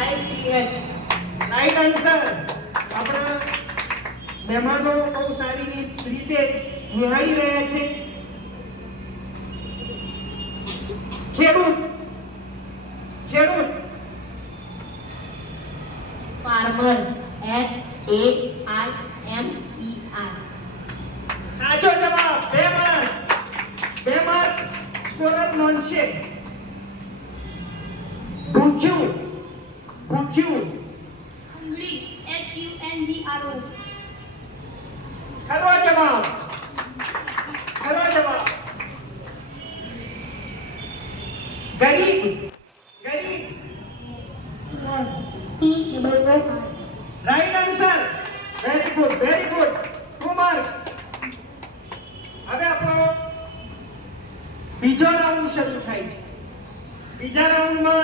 ITH. Right answer. આપણા મહેમાનો બહુ સારી રીતે નિહાળી રહ્યા છે. ખેડૂત. ખેડૂત. Farmer. FARMER. સાચો જવાબ. 2 માર્ક. 2 માર્ક સ્કોરર નોંધશે. ભૂખ્યું. ભૂખ્યું. Hungry. HUNGRO. ખરો જવાબ. ખરો જવાબ. ગરીબ. ગરીબ. Right answer. Very good, very good. 2 marks. હવે આપણો બીજો રાઉન્ડ શરૂ થાય છે. બીજા રાઉન્ડમાં